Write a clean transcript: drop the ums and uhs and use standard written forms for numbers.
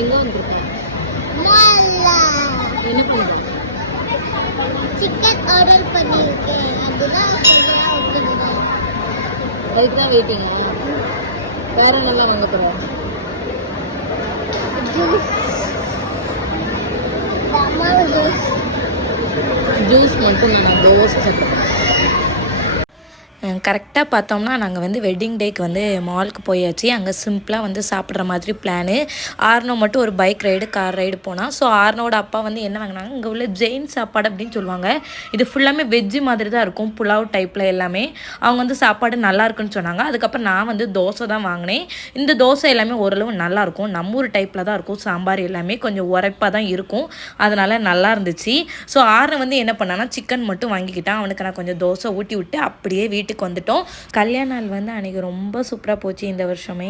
எங்கே வந்துருக்கோம்? என்ன பண்ணுறோம்? சிக்கன் ஆர்டர் பண்ணியிருக்கேன். அதுதான் அதுக்கு தான் வெயிட்டிங்கா? வேற நல்லா வாங்க போகிறோம். ஜூஸ் மட்டும் நான் தோசை சாப்பிட்றேன். கரெக்டாக பார்த்தோம்னா நாங்கள் வந்து வெட்டிங் டேக்கு வந்து மாலுக்கு போயாச்சு. அங்கே சிம்பிளாக வந்து சாப்பிட்ற மாதிரி பிளானு. ஆர்னோ மட்டும் ஒரு பைக் ரைடு கார் ரைடு போனால். ஸோ ஆர்னோட அப்பா வந்து என்ன வாங்கினாங்க, இங்கே உள்ள ஜெயின் சாப்பாடு அப்படின்னு சொல்லுவாங்க. இது ஃபுல்லாமே வெஜ்ஜு மாதிரி தான் இருக்கும், புலாவ் டைப்பில் எல்லாமே. அவங்க வந்து சாப்பாடு நல்லா இருக்குன்னு சொன்னாங்க. அதுக்கப்புறம் நான் வந்து தோசை தான் வாங்கினேன். இந்த தோசை எல்லாமே ஓரளவு நல்லாயிருக்கும். நம்ம ஊர் டைப்பில் தான் இருக்கும். சாம்பார் எல்லாமே கொஞ்சம் உரைப்பாக தான் இருக்கும். அதனால் நல்லா இருந்துச்சு. ஸோ ஆர்னோ வந்து என்ன பண்ணான்னா சிக்கன் மட்டும் வாங்கிக்கிட்டான். அவனுக்கு நான் கொஞ்சம் தோசை ஊட்டி விட்டு அப்படியே வீட்டுக்கு வந்துட்டோம். கல்யாண நாள் வந்து அன்றைக்கி ரொம்ப சூப்பராக போச்சு இந்த வருஷமே.